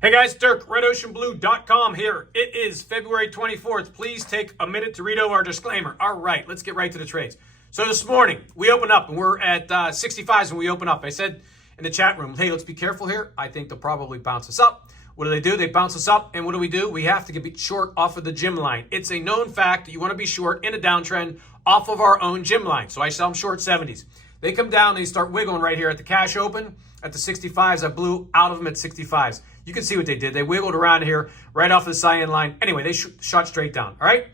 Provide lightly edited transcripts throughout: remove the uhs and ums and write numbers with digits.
Hey guys, Dirk, RedOceanBlue.com here. It is February 24th. Please take a minute to read over our disclaimer. All right, let's get right to the trades. So this morning, we open up, and we're at 65s when we open up. I said in the chat room, hey, let's be careful here. I think they'll probably bounce us up. What do? They bounce us up, and what do? We have to get short off of the gym line. It's a known fact that you want to be short in a downtrend off of our own gym line. So I sell them short 70s. They come down, and they start wiggling right here at the cash open. At the 65s, I blew out of them at 65s. You can see what they did. They wiggled around here right off the cyan line. Anyway, they shot straight down, all right?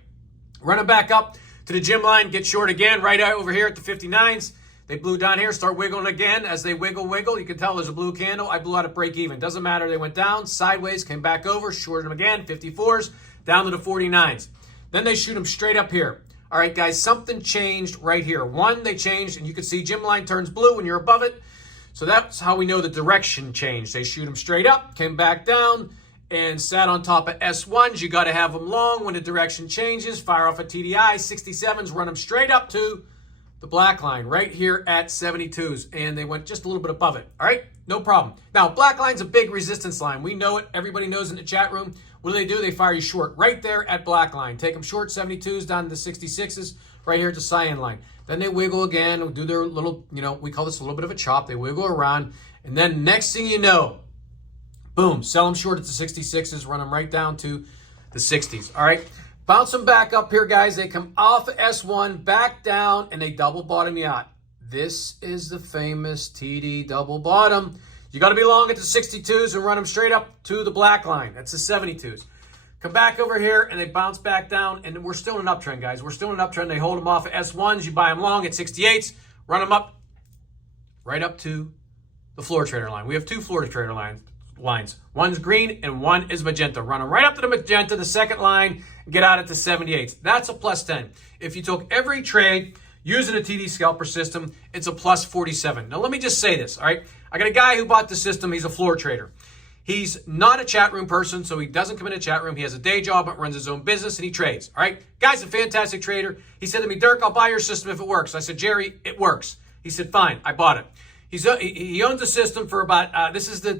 Run it back up to the gym line, get short again right over here at the 59s. They blew down here, start wiggling again. As they wiggle, you can tell there's a blue candle. I blew out at break even. Doesn't matter. They went down, sideways, came back over, shorted them again, 54s, down to the 49s. Then they shoot them straight up here. All right, guys, something changed right here. One, they changed, and you can see gym line turns blue when you're above it. So that's how we know the direction changed. They shoot them straight up, came back down, and sat on top of S1s. You got to have them long when the direction changes. Fire off a TDI, 67s, run them straight up to the black line right here at 72s. And they went just a little bit above it. All right, no problem. Now, black line's a big resistance line. We know it. Everybody knows in the chat room. What do? They fire you short right there at black line. Take them short, 72s, down to the 66s, right here at the cyan line. Then they wiggle again, do their little, we call this a little bit of a chop. They wiggle around. And then next thing you know, boom, sell them short at the 66s, run them right down to the 60s. All right, bounce them back up here, guys. They come off of S1, back down, and they double bottom you out. This is the famous TD double bottom. You got to be long at the 62s and run them straight up to the black line. That's the 72s. Come back over here, and they bounce back down, and we're still in an uptrend, guys. We're still in an uptrend. They hold them off at S1s. You buy them long at 68s, run them up right up to the floor trader line. We have two floor trader lines. One's green, and one is magenta. Run them right up to the magenta, the second line, and get out at the 78s. That's a plus 10. If you took every trade using a TD Scalper system, it's a plus 47. Now, let me just say this, all right? I got a guy who bought the system. He's a floor trader. He's not a chat room person, so he doesn't come in a chat room. He has a day job, but runs his own business, and he trades, all right? Guy's a fantastic trader. He said to me, Dirk, I'll buy your system if it works. I said, Jerry, it works. He said, fine, I bought it. He owns the system for about, this is the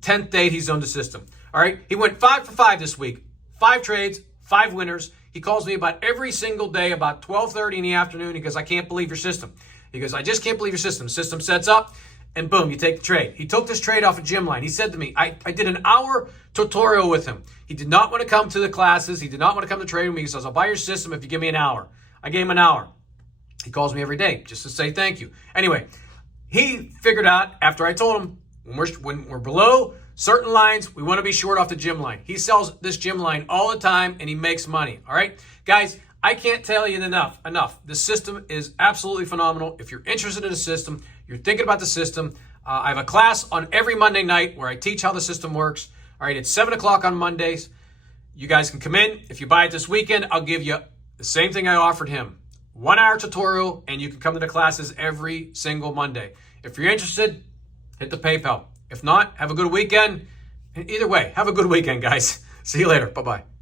10th date he's owned the system, all right? He went 5 for 5 this week. 5 trades, 5 winners. He calls me about every single day about 12:30 in the afternoon. He goes, I can't believe your system. He goes, I just can't believe your system. The system sets up, and boom, you take the trade. He took this trade off a gym line. He said to me, I did an hour tutorial with him. He did not want to come to the classes. He did not want to come to trade with me. He says, I'll buy your system if you give me an hour. I gave him an hour. He calls me every day just to say thank you. Anyway, he figured out after I told him when we're below certain lines, we want to be short off the gym line. He sells this gym line all the time, and he makes money. All right, guys, I can't tell you enough. The system is absolutely phenomenal. If you're interested in the system, you're thinking about the system, I have a class on every Monday night where I teach how the system works. All right, it's 7 o'clock on Mondays. You guys can come in. If you buy it this weekend, I'll give you the same thing I offered him. 1 hour tutorial, and you can come to the classes every single Monday. If you're interested, hit the PayPal. If not, have a good weekend. Either way, have a good weekend, guys. See you later. Bye-bye.